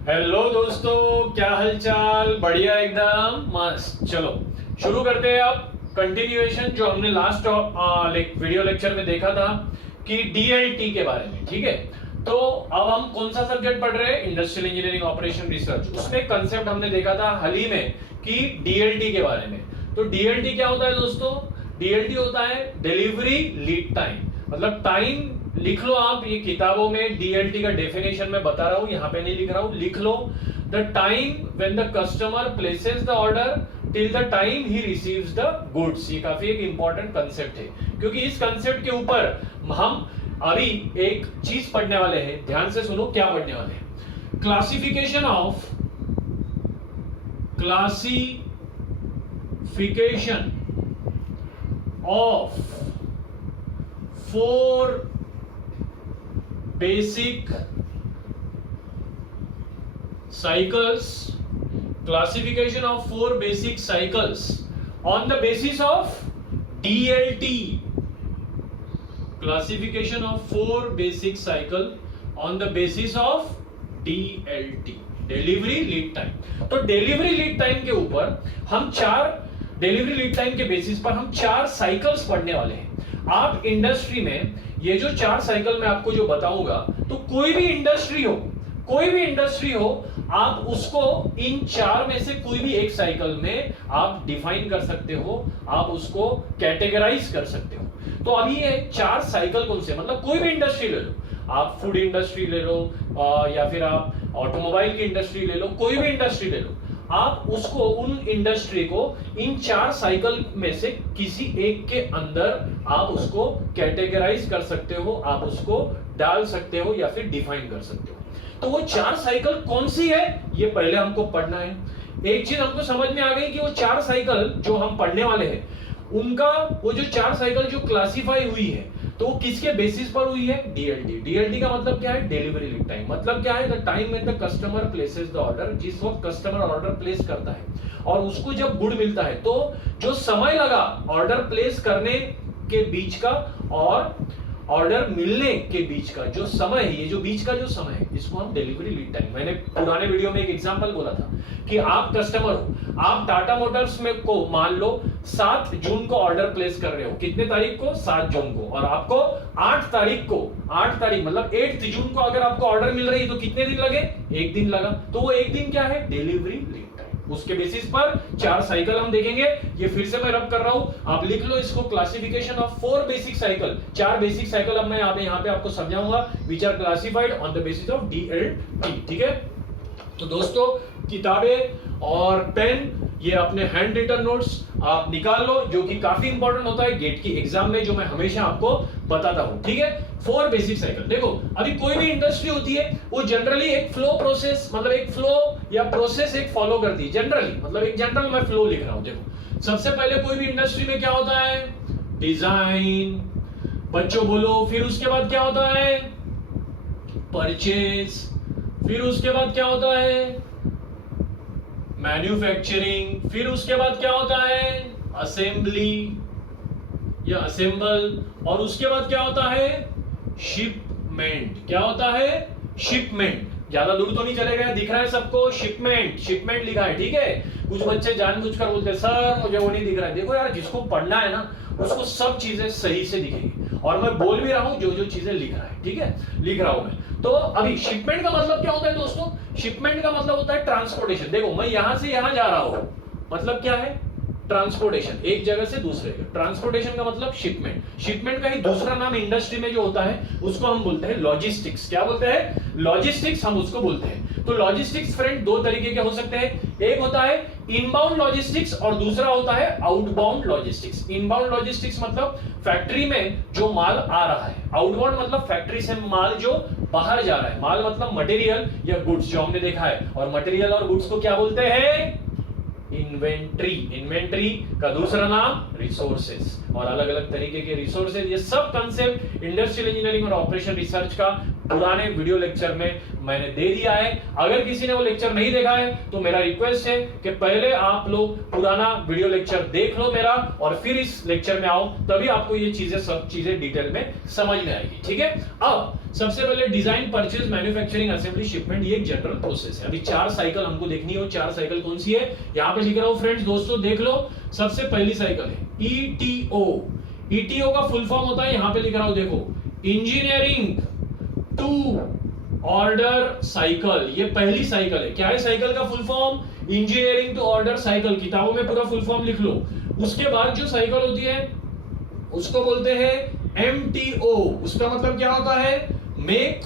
Hello दोस्तों, क्या हालचाल? बढ़िया, एकदम मस्त। चलो शुरू करते हैं। अब कंटिन्यूएशन जो हमने लास्ट वीडियो लेक्चर में देखा था कि डीएलटी के बारे में। ठीक है, तो अब हम कौन सा सब्जेक्ट पढ़ रहे हैं? Industrial engineering operation research. उसमें कंसेप्ट हमने देखा था हाल ही में कि डीएलटी के बारे में। तो डीएलटी क्या होता है दोस्तों? डीएलटी होता है डिलीवरी लीड टाइम। मतलब टाइम लिख लो आप, ये किताबों में डीएलटी का डेफिनेशन में बता रहा हूं, यहां पे नहीं लिख रहा हूं, लिख लो। The time when the customer places the order till the time he receives the goods. ये काफी एक इंपॉर्टेंट कंसेप्ट है, क्योंकि इस कंसेप्ट के ऊपर हम अभी एक चीज पढ़ने वाले हैं। ध्यान से सुनो, क्या पढ़ने वाले हैं? Classification of 4 basic cycles, classification of 4 basic cycles on the basis of DLT. Classification of 4 basic cycle on the basis of DLT, delivery lead time. तो डिलीवरी लीड टाइम के ऊपर हम डिलीवरी लीड टाइम के basis पर हम 4 cycles पढ़ने वाले हैं। आप इंडस्ट्री में ये जो 4 साइकिल मैं आपको जो बताऊंगा, तो कोई भी इंडस्ट्री हो आप उसको इन 4 में से कोई भी एक साइकिल में आप डिफाइन कर सकते हो, आप उसको कैटेगराइज कर सकते हो। तो अभी ये 4 साइकिल कौन से, मतलब कोई भी इंडस्ट्री ले लो, आप फूड इंडस्ट्री ले लो या फिर आप ऑटोमोबाइल की इंडस्ट्री ले लो, कोई भी इंडस्ट्री ले लो, आप उसको उन इंडस्ट्री को इन 4 साइकिल में से किसी एक के अंदर आप उसको कैटेगराइज कर सकते हो, आप उसको डाल सकते हो या फिर डिफाइन कर सकते हो। तो वो 4 साइकिल कौन सी है, ये पहले हमको पढ़ना है। एक चीज हमको समझ में आ गई कि वो 4 साइकिल जो हम पढ़ने वाले हैं, उनका वो जो 4 साइकिल जो क्लासिफाई हुई है, तो वो किसके बेसिस पर हुई है? डीएलटी। डीएलटी का मतलब क्या है? Delivery lead time. मतलब क्या है? The time when the customer places the order. जिस वक्त कस्टमर ऑर्डर प्लेस करता है और उसको जब गुड मिलता है, तो जो समय लगा ऑर्डर प्लेस करने के बीच का और ऑर्डर मिलने के बीच का जो समय है, ये जो बीच का जो समय है, इसको हम डिलीवरी लीड टाइम। मैंने पुराने वीडियो में एक एग्जांपल बोला था कि आप कस्टमर हो, आप टाटा मोटर्स में को मान लो 7 जून को ऑर्डर प्लेस कर रहे हो। कितने तारीख को? 7 जून को। और आपको 8 तारीख मतलब 8 जून को अगर आपको ऑर्डर मिल रही है, तो कितने दिन लगे? 1 दिन लगा। तो वो 1 दिन क्या है? Delivery lead time. उसके बेसिस पर 4 साइकिल हम देखेंगे। ये फिर से मैं रब कर रहा हूं, आप लिख लो इसको। Classification of 4 basic cycle, 4 basic cycle अब मैं यहाँ पे आपको समझाऊंगा, which are classified on the basis of DLT. ठीक है, तो दोस्तों किताबें और पेन, ये अपने हैंड रिटन नोट्स आप निकाल लो, जो कि काफी इंपॉर्टेंट होता है गेट की एग्जाम में, जो मैं हमेशा आपको बताता हूं। ठीक है, 4 बेसिक साइकिल। देखो, अभी कोई भी इंडस्ट्री होती है, वो जनरली एक फ्लो प्रोसेस, मतलब एक फ्लो या प्रोसेस एक फॉलो करती है जनरली। मतलब एक जनरल मैं फ्लो लिख रहा हूं। देखो, सबसे पहले कोई भी इंडस्ट्री में क्या होता है? डिजाइन, बच्चों बोलो। फिर उसके बाद क्या होता है? परचेज। फिर उसके बाद क्या होता है? मैन्युफैक्चरिंग। फिर उसके बाद क्या होता है? असेंबली या असेंबल। और उसके बाद क्या होता है? शिपमेंट। क्या होता है? शिपमेंट। ज्यादा दूर तो नहीं चले गए, दिख रहा है सबको? शिपमेंट लिखा है। ठीक है, कुछ बच्चे जानबूझकर बोलते हैं सर मुझे वो नहीं दिख रहा है। देखो यार, जिसको पढ़ना है ना, उसको सब चीजें सही से दिखेगी। और मैं बोल भी रहा हूं जो जो चीजें लिख रहा है। ठीक है, लिख रहा हूं मैं। तो अभी शिपमेंट का मतलब क्या होता है दोस्तों? शिपमेंट का मतलब होता है ट्रांसपोर्टेशन। देखो, मैं यहां से यहां जा रहा हूं, मतलब क्या है? ट्रांसपोर्टेशन, एक जगह से दूसरे। ट्रांसपोर्टेशन का मतलब शिपमेंट। शिपमेंट का ही दूसरा नाम इंडस्ट्री में जो होता है, उसको हम बोलते हैं लॉजिस्टिक्स। क्या बोलते हैं? लॉजिस्टिक्स हम उसको बोलते हैं। तो लॉजिस्टिक्स फ्रेंड 2 तरीके के हो सकते हैं। एक होता है इनबाउंड लॉजिस्टिक्स और दूसरा होता है आउटबाउंड लॉजिस्टिक्स। इनबाउंड लॉजिस्टिक्स मतलब फैक्ट्री में जो माल आ रहा है, आउटबाउंड मतलब फैक्ट्री से माल जो बाहर जा रहा है। माल मतलब मटेरियल या गुड्स, जो हमने देखा है। और मटेरियल और गुड्स को क्या बोलते हैं? इन्वेंट्री, इन्वेंट्री का दूसरा नाम रिसोर्सेज, और अलग अलग तरीके के रिसोर्सेज, ये सब कंसेप्ट इंडस्ट्रियल इंजीनियरिंग और ऑपरेशन रिसर्च का पुराने वीडियो लेक्चर में मैंने दे दिया है। अगर किसी ने वो लेक्चर नहीं देखा है तो मेरा रिक्वेस्ट है कि पहले आप लोग पुराना वीडियो लेक्चर देख लो मेरा, और फिर इस लेक्चर में आओ, तभी आपको ये चीजें सब चीजें डिटेल में समझ में आएगी। ठीक है, अब सबसे पहले design, purchase, manufacturing, assembly, shipment, ये एक जनरल प्रोसेस है। अभी 4 साइकिल हमको देखनी है, और 4 साइकिल कौन सी है यहां पे लिख रहा हूं फ्रेंड्स, दोस्तों देख लो। सबसे पहली साइकिल है ईटीओ। ईटीओ का फुल फॉर्म होता है, यहां पे लिख रहा हूं देखो, इंजीनियरिंग टू ऑर्डर साइकिल। ये पहली साइकिल है। क्या है साइकिल का full form? Engineering to order cycle. किताबों में पूरा फुल फॉर्म लिख लो। उसके बाद जो साइकिल होती है उसको बोलते हैं एमटीओ। उसका मतलब क्या होता है? Make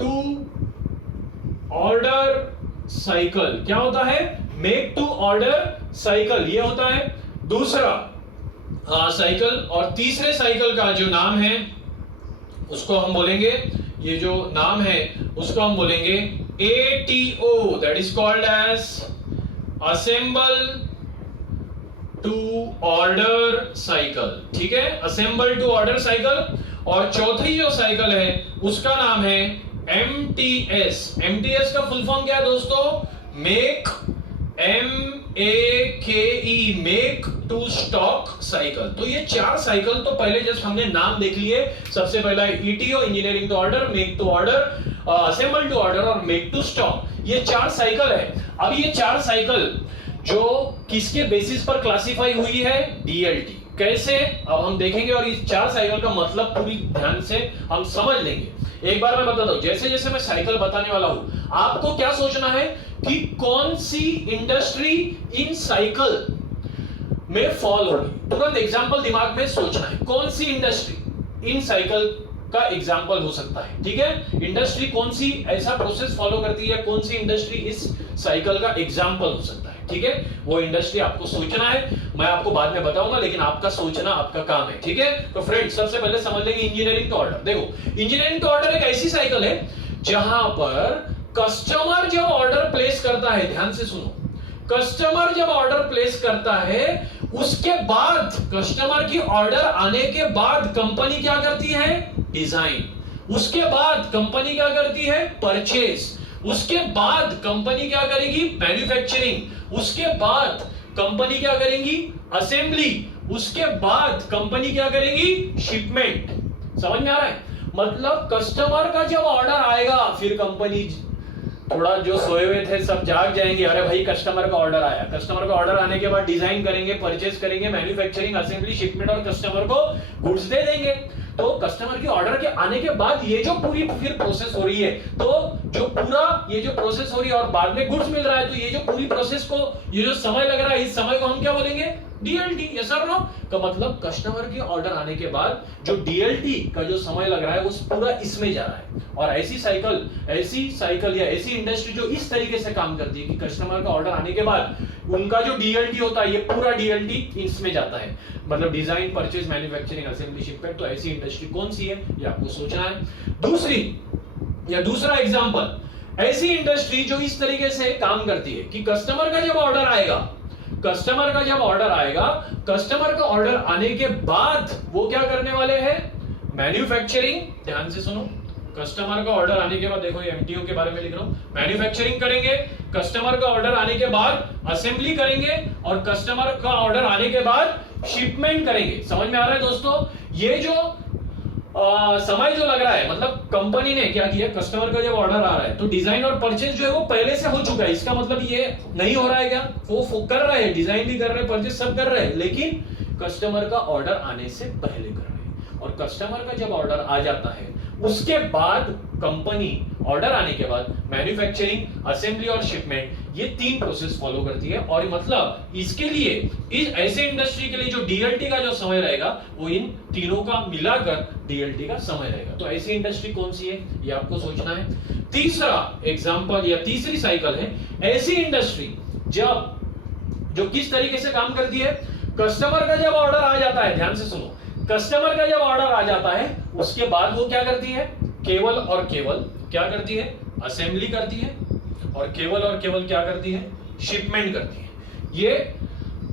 to order cycle. क्या होता है? मेक टू ऑर्डर साइकिल, ये होता है दूसरा साइकिल। और तीसरे साइकिल का जो नाम है उसको हम बोलेंगे, ये जो नाम है उसको हम बोलेंगे ATO, that is called as assemble to order cycle. ठीक है, असेंबल टू ऑर्डर साइकिल। और चौथी जो साइकिल है उसका नाम है MTS। MTS का फुल फॉर्म क्या है दोस्तों? Make, MEKE, make to stock cycle. तो ये 4 साइकिल तो पहले जस्ट हमने नाम देख लिए। सबसे पहला है ETO, engineering to order, make to order, assemble to order और मेक टू स्टॉक। ये 4 साइकिल है। अब ये 4 साइकिल जो किसके बेसिस पर क्लासिफाई हुई है? DLT। कैसे? अब हम देखेंगे, और इस 4 साइकिल का मतलब पूरी ध्यान से हम समझ लेंगे। एक बार मैं बताता हूं, जैसे जैसे मैं साइकिल बताने वाला हूं, आपको क्या सोचना है कि कौन सी इंडस्ट्री इन साइकिल में फॉल होगी। तुरंत एग्जांपल दिमाग में सोचना है, कौन सी इंडस्ट्री इन साइकिल का एग्जांपल हो सकता है। ठीक है, इंडस्ट्री कौन सी ऐसा प्रोसेस फॉलो करती है, कौन सी इंडस्ट्री इस साइकिल का एग्जांपल हो सकता है। ठीक है, वो इंडस्ट्री आपको सोचना है, मैं आपको बाद में बताऊंगा, लेकिन आपका सोचना आपका काम है। ठीक है, तो फ्रेंड्स सबसे पहले समझ लेंगे इंजीनियरिंग टू ऑर्डर। देखो, इंजीनियरिंग टू ऑर्डर एक ऐसी साइकिल है जहां पर कस्टमर जब ऑर्डर प्लेस करता है, ध्यान से सुनो, कस्टमर जब ऑर्डर प्लेस करता है उसके बाद, कस्टमर की ऑर्डर आने के बाद कंपनी क्या करती है? डिजाइन। उसके बाद कंपनी क्या करती है? परचेज। उसके बाद कंपनी क्या करेगी? मैन्युफैक्चरिंग। उसके बाद कंपनी क्या करेगी? असेंबली। उसके बाद कंपनी क्या करेगी? शिपमेंट। समझ में आ रहा है? मतलब कस्टमर का जब ऑर्डर आएगा फिर कंपनी, थोड़ा जो सोए हुए थे सब जाग जाएंगे, अरे भाई कस्टमर का ऑर्डर आया। कस्टमर का ऑर्डर आने के बाद डिजाइन करेंगे, परचेज करेंगे, मैन्युफैक्चरिंग, असेंबली, शिपमेंट, और कस्टमर को गुड्स दे देंगे। तो कस्टमर के ऑर्डर के आने के बाद ये जो पूरी फिर प्रोसेस हो रही है, तो जो पूरा ये जो प्रोसेस हो रही है और बाद में गुड्स मिल रहा है, तो ये जो पूरी प्रोसेस को, ये जो समय लग रहा है, इस समय को हम क्या बोलेंगे? DLT। यस और नो? का मतलब कस्टमर के ऑर्डर आने के बाद जो DLT का जो समय लग रहा है वो पूरा इसमें जा रहा है। और ऐसी साइकिल या ऐसी इंडस्ट्री जो इस तरीके से काम करती है कि कस्टमर का ऑर्डर आने के बाद उनका जो DLT होता है, ये पूरा DLT इसमें जाता है, मतलब design, purchase, manufacturing, assembly, shipment. तो ऐसी इंडस्ट्री कौन सी है ये आपको सोचना है। दूसरा एग्जांपल, ऐसी इंडस्ट्री जो इस तरीके से काम करती है कि कस्टमर का जब ऑर्डर आएगा, कस्टमर का ऑर्डर आने के बाद वो क्या करने वाले हैं? मैन्युफैक्चरिंग। ध्यान से सुनो, कस्टमर का ऑर्डर आने के बाद, देखो ये MTO के बारे में लिख रहा हूं, मैन्युफैक्चरिंग करेंगे, कस्टमर का ऑर्डर आने के बाद असेंबली करेंगे, और कस्टमर का ऑर्डर आने के बाद शिपमेंट करेंगे। समझ में आ रहा है दोस्तों? ये जो समय जो लग रहा है, मतलब कंपनी ने क्या किया, कस्टमर का जब ऑर्डर आ रहा है तो डिजाइन और परचेज जो है वो पहले से हो चुका है। इसका मतलब ये नहीं हो रहा है क्या? वो कर रहे हैं, डिजाइन भी कर रहे हैं, परचेज सब कर रहे हैं, लेकिन कस्टमर का ऑर्डर आने से पहले कर रहे हैं। और कस्टमर का जब ऑर्डर आ जाता है उसके बाद कंपनी ऑर्डर आने के बाद मैन्युफैक्चरिंग, असेंबली और शिपमेंट, ये 3 प्रोसेस फॉलो करती है। और मतलब इसके लिए, इस ऐसे इंडस्ट्री के लिए जो DLT का जो समय रहेगा वो इन तीनों का मिलाकर DLT का समय रहेगा। तो ऐसी इंडस्ट्री कौन सी है ये आपको सोचना है। तीसरा एग्जांपल या तीसरी साइकिल है ऐसी इंडस्ट्री जो किस तरीके से काम करती है? कस्टमर का जब ऑर्डर आ जाता है, ध्यान से सुनो, कस्टमर का जब ऑर्डर आ जाता है उसके बाद वो क्या करती है? केवल और केवल क्या करती है? असेंबली करती है, और केवल क्या करती है? शिपमेंट करती है। ये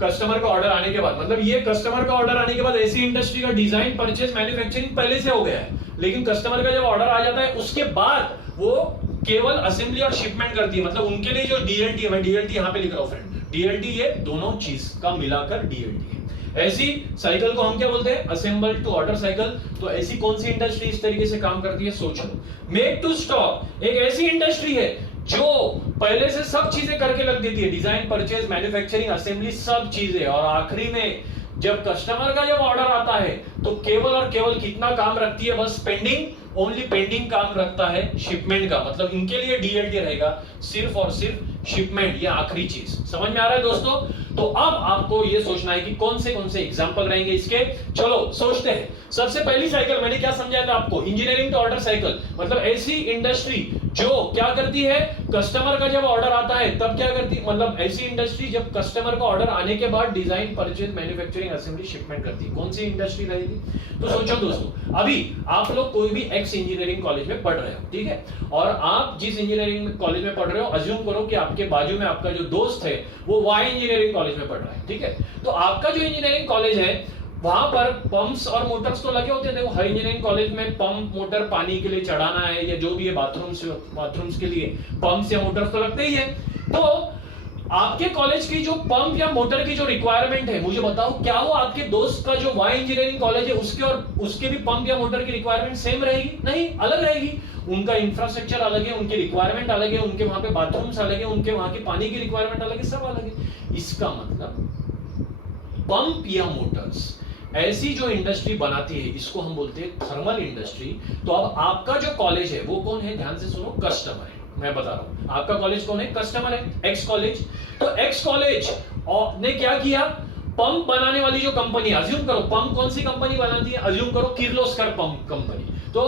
कस्टमर का ऑर्डर आने के बाद, मतलब ये कस्टमर का ऑर्डर आने के बाद ऐसी इंडस्ट्री का डिजाइन, परचेज, मैन्युफैक्चरिंग पहले से हो गया है, लेकिन कस्टमर का जब ऑर्डर आ जाता है उसके बाद वो केवल असेंबली और शिपमेंट करती है। मतलब उनके लिए जो डीएलटी है, मैं डीएलटी यहां पे लिख रहा हूं फ्रेंड, डीएलटी ये दोनों चीज का मिलाकर डीएलटी है। ऐसी साइकिल को हम क्या बोलते हैं? Assemble to order cycle. तो ऐसी कौन सी इंडस्ट्री इस तरीके से काम करती है, सोच लो। मेक टू स्टॉक एक ऐसी इंडस्ट्री है जो पहले से सब चीजें करके रख देती है, डिजाइन, परचेज, मैन्युफैक्चरिंग, असेंबली, सब चीजें, और आखिरी में जब कस्टमर का जब ऑर्डर आता है तो केवल और केवल कितना काम रखती है, बस पेंडिंग, ओनली पेंडिंग काम रखता है शिपमेंट का। मतलब इनके लिए डीएलटी रहेगा सिर्फ और सिर्फ शिपमेंट, ये आखिरी चीज। समझ में आ रहा है दोस्तों? तो अब आपको ये सोचना है कि कौन से एग्जांपल रहेंगे इसके। चलो सोचते हैं। सबसे पहली साइकिल मैंने क्या समझाया था आपको, इंजीनियरिंग टू ऑर्डर साइकिल। मतलब ऐसी इंडस्ट्री जो क्या करती है, कस्टमर का जब ऑर्डर आता है तब क्या करती, मतलब ऐसी इंडस्ट्री जब कस्टमर का ऑर्डर आने के बाद design, purchase, manufacturing, assembly, shipment करती है। कौन सी इंडस्ट्री रहेगी? तो सोचो दोस्तों, अभी आप लोग कोई भी एक्स इंजीनियरिंग कॉलेज में पढ़ रहे हो, ठीक है, और आप जिस इंजीनियरिंग कॉलेज में पढ़ रहे हो, अज्यूम करो कि आपके बाजू में आपका जो दोस्त है वो वाई इंजीनियरिंग कॉलेज में पढ़ रहा है, ठीक है। तो आपका जो इंजीनियरिंग कॉलेज है वहां पर पंप्स और मोटर्स तो लगे होते हैं। देखो हर इंजीनियरिंग कॉलेज में पंप, मोटर, पानी के लिए चढ़ाना है या जो भी है, बाथरूम्स के लिए पंप्स या मोटर्स तो लगते ही है। तो आपके कॉलेज की जो पंप या मोटर की जो रिक्वायरमेंट है, मुझे बताओ क्या वो आपके दोस्त का जो वाई इंजीनियरिंग कॉलेज है उसके और उसके भी पंप या मोटर की रिक्वायरमेंट सेम रहेगी? नहीं, अलग रहेगी। उनका इंफ्रास्ट्रक्चर अलग है, उनकी रिक्वायरमेंट अलग है, उनके वहां पे बाथरूम्स अलग है, उनके वहां की पानी की रिक्वायरमेंट अलग है, सब अलग है। इसका मतलब पंप या मोटर्स ऐसी जो इंडस्ट्री बनाती है इसको हम बोलते हैं थर्मल इंडस्ट्री। तो अब आपका जो कॉलेज है वो कौन है, ध्यान से सुनो, कस्टमर है। मैं बता रहा हूं आपका कॉलेज कौन है, कस्टमर है, एक्स कॉलेज। तो एक्स कॉलेज ने क्या किया, पंप बनाने वाली जो कंपनी, अज्यूम करो पंप कौन सी कंपनी बनाती है, अज्यूम करो किर्लोस्कर पंप कंपनी। तो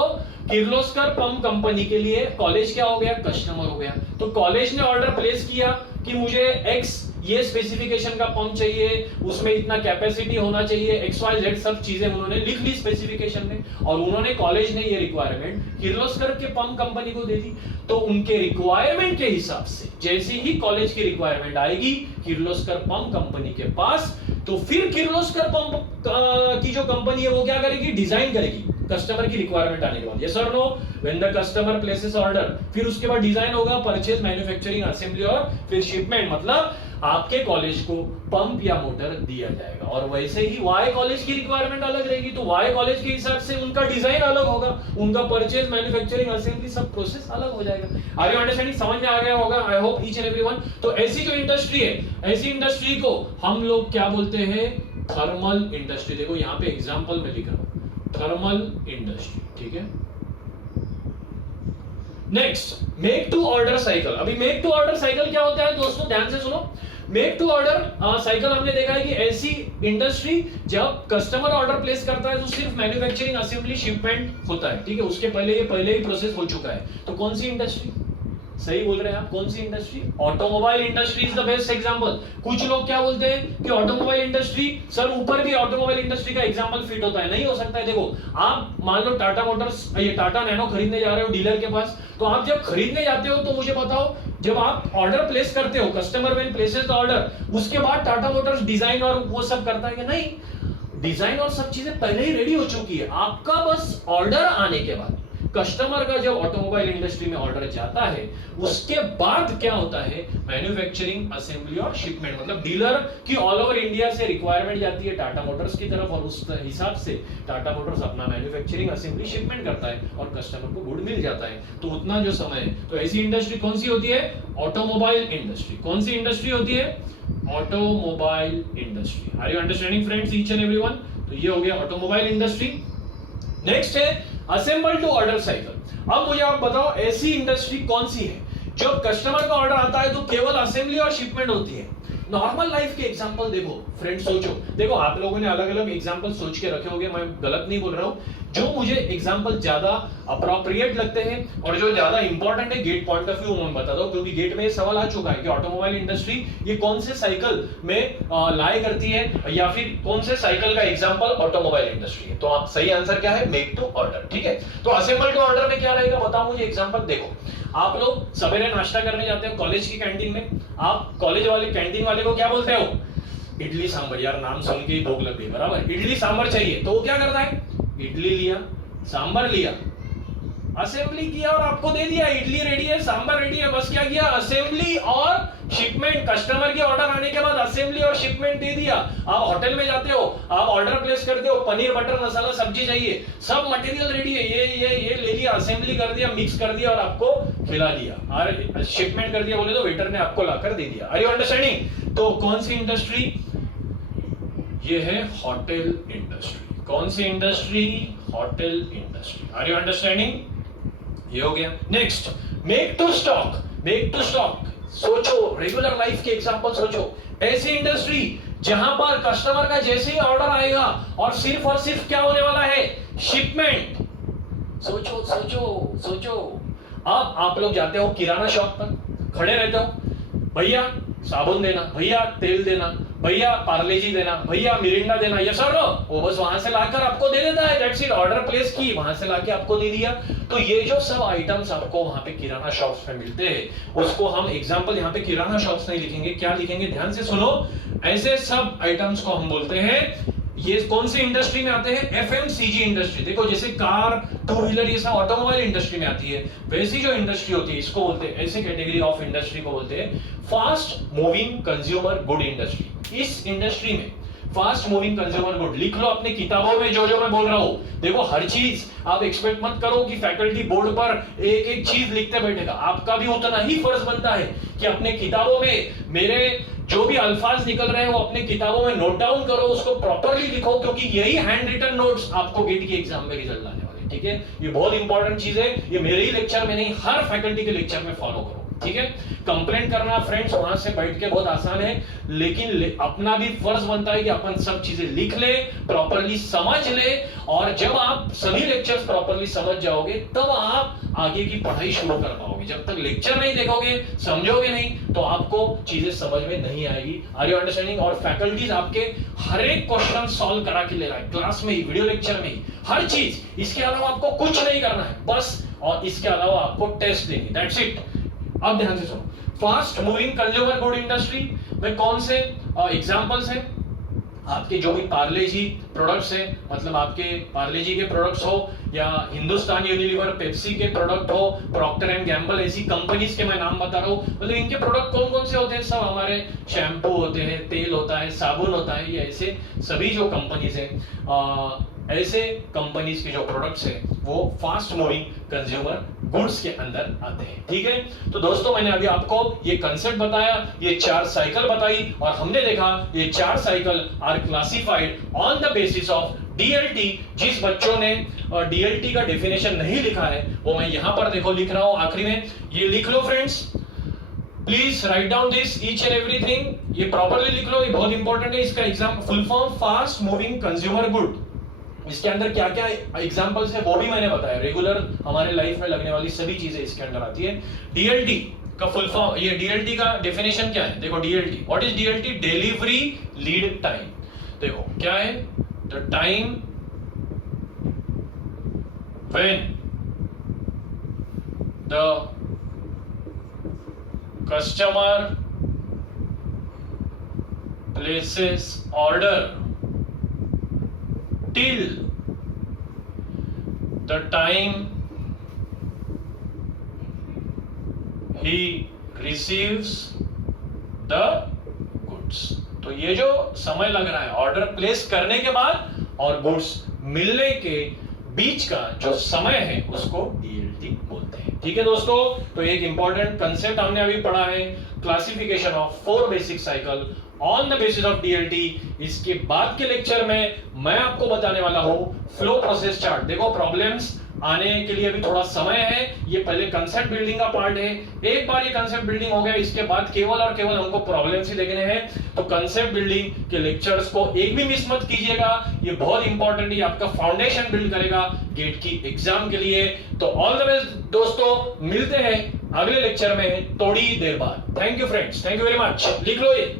किर्लोस्कर पंप कंपनी के लिए कॉलेज क्या हो गया, कस्टमर हो गया। तो कॉलेज ने ऑर्डर प्लेस किया कि मुझे एक्स ये स्पेसिफिकेशन का पंप चाहिए, उसमें इतना कैपेसिटी होना चाहिए, XYZ सब चीजें उन्होंने लिख ली स्पेसिफिकेशन में, और उन्होंने कॉलेज ने ये रिक्वायरमेंट किर्लोस्कर के पंप कंपनी को दे दी। तो उनके रिक्वायरमेंट के हिसाब से जैसे ही कॉलेज की रिक्वायरमेंट आएगी किर्लोस्कर पंप कंपनी के पास, तो फिर किर्लोस्कर पंप की जो कंपनी है वो क्या करेगी, डिजाइन करेगी कस्टमर की रिक्वायरमेंट आने के बाद। यस और no? When the customer places order, फिर उसके बाद डिजाइन होगा, परचेज, मैन्युफैक्चरिंग, असेंबली और फिर शिपमेंट। मतलब आपके कॉलेज को पंप या मोटर दिया जाएगा। और वैसे ही वाई कॉलेज की रिक्वायरमेंट अलग रहेगी, तो वाई कॉलेज के हिसाब से उनका डिजाइन अलग होगा, उनका परचेज, मैन्युफैक्चरिंग, असेंबली सब प्रोसेस अलग हो जाएगा। Are you understanding? समझ में आ गया होगा I hope each and everyone. तो ऐसी जो इंडस्ट्री है, ऐसी इंडस्ट्री को हम लोग क्या बोलते हैं, थर्मल इंडस्ट्री। देखो यहां पे एग्जांपल में लिख रहा हूं, थर्मल इंडस्ट्री, ठीक है। Next, make to order cycle. अभी मेक टू ऑर्डर साइकिल क्या होता है दोस्तों, ध्यान से सुनो। मेक टू ऑर्डर साइकिल हमने देखा है कि ऐसी इंडस्ट्री जब कस्टमर ऑर्डर प्लेस करता है तो सिर्फ मैन्युफैक्चरिंग, असेंबली, शिपमेंट होता है, ठीक है, उसके पहले ही प्रोसेस हो चुका है। तो कौन सी इंडस्ट्री, सही बोल रहे हैं आप, कौन सी industry, automobile industry is the best example. कुछ लोग क्या बोलते हैं कि ऑटोमोबाइल इंडस्ट्री, सर ऊपर भी ऑटोमोबाइल इंडस्ट्री का एग्जांपल फिट होता है, नहीं हो सकता है। देखो आप मान लो टाटा मोटर्स, ये टाटा नैनो खरीदने जा रहे हो डीलर के पास, तो आप जब खरीदने जाते हो तो मुझे बताओ, जब आप ऑर्डर प्लेस करते हो, customer when places the order, उसके बाद टाटा मोटर्स डिजाइन और वो सब करता है कि नहीं? डिजाइन और सब चीजें पहले ही रेडी हो चुकी है, आपका बस ऑर्डर आने के बाद, कस्टमर का जब ऑटोमोबाइल इंडस्ट्री में ऑर्डर जाता है उसके बाद क्या होता है, मैन्युफैक्चरिंग, असेंबली और शिपमेंट। मतलब डीलर की ऑल ओवर इंडिया से रिक्वायरमेंट जाती है टाटा मोटर्स की तरफ, और उस हिसाब से टाटा मोटर्स अपना मैन्युफैक्चरिंग, असेंबली, शिपमेंट करता है और कस्टमर को गुड मिल जाता है। तो उतना जो समय है, तो ऐसी इंडस्ट्री कौन सी होती है, ऑटोमोबाइल इंडस्ट्री। कौन सी इंडस्ट्री होती है, automobile industry. Are you understanding friends, each and everyone? तो ये हो गया ऑटोमोबाइल इंडस्ट्री। नेक्स्ट है असेंबल टू ऑर्डर साइकिल। अब मुझे आप बताओ ऐसी इंडस्ट्री कौन सी है जब कस्टमर का ऑर्डर आता है तो केवल असेंबली और शिपमेंट होती है। नॉर्मल लाइफ के एग्जांपल देखो फ्रेंड्स, सोचो, देखो आप लोगों ने अलग अलग एग्जांपल सोच के रखे होंगे, मैं गलत नहीं बोल रहा हूं। जो मुझे एग्जांपल ज्यादा अप्रोप्रिएट लगते हैं और जो ज्यादा इंपॉर्टेंट है गेट पॉइंट ऑफ व्यू मैं बता दूं, क्योंकि गेट में ये सवाल आ चुका है कि ऑटोमोबाइल इंडस्ट्री ये कौन से साइकिल में लाए करती है या फिर कौन से साइकिल का एग्जांपल ऑटोमोबाइल इंडस्ट्री है। तो आप सही आंसर क्या है, मेक टू ऑर्डर। ठीक है, तो असेंबल टू ऑर्डर में क्या रहेगा बताओ मुझे एग्जांपल। देखो आप लोग सवेरे नाश्ता करने जाते हो कॉलेज की कैंटीन में, आप कॉलेज वाले कैंटीन वाले को क्या बोलते हो, इडली सांभर। यार नाम सुन के ही भूख लग गई, बराबर, इडली सांभर चाहिए। तो वो क्या करता है, इडली लिया, सांभर लिया, असेंबली किया और आपको दे दिया, इडली रेडी है, सांभर रेडी है। बस क्या किया, असेंबली और शिपमेंट। कस्टमर की ऑर्डर आने के बाद असेंबली और शिपमेंट दे दिया। आप होटल में जाते हो, आप ऑर्डर प्लेस करते हो, पनीर बटर मसाला सब्जी चाहिए, सब मटेरियल रेडी है, ये ले लिया, असेंबली कर दिया, मिक्स कर दिया और आपको खिला दिया, और शिपमेंट कर दिया बोले तो वेटर ने आपको लाकर दे दिया। Are you understanding? तो कौन सी इंडस्ट्री, ये है होटल इंडस्ट्री। कौन सी industry, hotel industry. Are you understanding? ये हो गया। Next, make to stock. Make to stock, सोचो रेगुलर लाइफ के एग्जांपल सोचो। ऐसी इंडस्ट्री जहां पर कस्टमर का जैसे ही ऑर्डर आएगा और सिर्फ क्या होने वाला है, शिपमेंट। सोचो सोचो सोचो। अब आप लोग जाते हो किराना शॉप पर, खड़े रहते हो, भैया साबुन देना, भैया तेल देना, भैया पार्ले जी देना, भैया मिरिंडा देना, ये सर वो बस वहां से लाकर आपको दे देता है। दैट्स इट, ऑर्डर प्लेस की, वहां से लाके आपको दे दिया। तो ये जो सब आइटम्स आपको वहां पे किराना शॉप्स में मिलते हैं, उसको हम एग्जांपल यहाँ पे किराना शॉप्स नहीं लिखेंगे, क्या लिखेंगे, ध्यान से सुनो। ऐसे सब आइटम्स को हम बोलते हैं, ये कौन सी इंडस्ट्री में आते हैं, एफएमसीजी इंडस्ट्री। देखो जैसे कार, टू व्हीलर, ये सब ऑटोमोबाइल इंडस्ट्री में आती है। वैसी जो इंडस्ट्री होती है इसको बोलते हैं, ऐसे कैटेगरी ऑफ इंडस्ट्री को बोलते हैं fast moving consumer good industry. इस इंडस्ट्री में फास्ट मूविंग कंज्यूमर गुड लिख लो अपने किताबों में, जो मैं बोल रहा हूं। देखो हर चीज आप एक्सपेक्ट मत करो कि फैकल्टी बोर्ड पर एक एक चीज लिखते बैठेगा। आपका भी उतना ही फर्ज बनता है कि अपने किताबों में मेरे जो भी अल्फाज निकल रहे हैं वो अपने किताबों में नोट डाउन करो, उसको प्रॉपरली लिखो, क्योंकि यही हैंड रिटन नोट्स आपको गेट की एग्जाम में रिजल्ट लाने वाले। ठीक है, ये बहुत इंपॉर्टेंट चीज है, ये मेरे ही लेक्चर में नहीं, हर फैकल्टी के लेक्चर में फॉलो करो। ठीक है, कंप्लेंट करना फ्रेंड्स वहां से बैठ के बहुत आसान है, लेकिन अपना भी फर्ज बनता है कि अपन सब चीजें लिख ले, प्रॉपरली समझ ले, और जब आप सभी लेक्चर्स प्रॉपरली समझ जाओगे तब आप आगे की पढ़ाई शुरू कर पाओगे। जब तक लेक्चर नहीं देखोगे, समझोगे नहीं, तो आपको चीजें समझ में नहीं आएगी। Are you understanding? और फैकल्टीज आपके हर एक क्वेश्चन सॉल्व करा के ले रहा है, क्लास में ही, वीडियो लेक्चर में ही, हर चीज। इसके अलावा आपको कुछ नहीं करना है बस, और इसके अलावा आपको टेस्ट देंगे, दैट्स इट। अब ध्यान से सुनो, fast moving consumer good industry में कौन से एग्जांपल्स हैं, आपके जो भी पार्ले जी प्रोडक्ट्स हैं, मतलब आपके पार्ले जी के प्रोडक्ट्स हो या हिंदुस्तान यूनिलीवर, पेप्सी के प्रोडक्ट हो, प्रॉक्टर एंड गैम्बल, ऐसी कंपनीज के मैं नाम बता रहा हूं। मतलब इनके प्रोडक्ट कौन कौन से होते हैं, सब हमारे शैम्पू होते हैं, तेल होता है, साबुन होता है, ये ऐसे सभी जो कंपनीज हैं, ऐसे कंपनीज के जो प्रोडक्ट्स हैं वो फास्ट मूविंग कंज्यूमर गुड्स के अंदर आते हैं। ठीक है, तो दोस्तों मैंने अभी आपको ये कंसेप्ट बताया, ये 4 साइकिल बताई, और हमने देखा ये 4 cycle are classified on the basis of DLT. जिस बच्चों ने डीएलटी का डेफिनेशन नहीं लिखा है वो मैं यहां पर देखो लिख रहा हूं, आखिरी में ये लिख लो friends, please write down this each and everything, ये प्रॉपरली लिख लो, ये बहुत इंपॉर्टेंट है। इसका exam full form fast moving consumer good, इसके अंदर क्या क्या एग्जांपल्स है वो भी मैंने बताया। रेगुलर हमारे लाइफ में लगने वाली सभी चीजें इसके अंदर आती है। डीएलटी का फुल फॉर्म, ये डीएलटी का डेफिनेशन क्या है, देखो DLT, what is DLT, delivery lead time. देखो क्या है, the time when the customer places order till the time he receives the goods। तो ये जो समय लग रहा है ऑर्डर प्लेस करने के बाद और गुड्स मिलने के बीच का जो समय है उसको डीएलटी बोलते हैं। ठीक है दोस्तों, तो एक इंपॉर्टेंट कंसेप्ट हमने अभी पढ़ा है, classification of 4 basic cycle on the basis of DLT. इसके बाद के लेक्चर में मैं आपको बताने वाला हूं फ्लो प्रोसेस चार्ट। देखो प्रॉब्लम्स आने के लिए अभी थोड़ा समय है। ये पहले कंसेप्ट बिल्डिंग का पार्ट है। एक बार ये कंसेप्ट बिल्डिंग हो गया, इसके बाद केवल और केवल हमको प्रॉब्लम्स ही देखने हैं। तो कंसेप्ट बिल्डिंग के लेक्चर्स को एक भी मिस मत कीजिएगा, ये बहुत इंपॉर्टेंट है, आपका फाउंडेशन बिल्ड करेगा गेट की एग्जाम के लिए। तो ऑल द बेस्ट दोस्तों, मिलते हैं अगले लेक्चर में थोड़ी देर बाद। Thank you friends, thank you very much. लिख लो ये।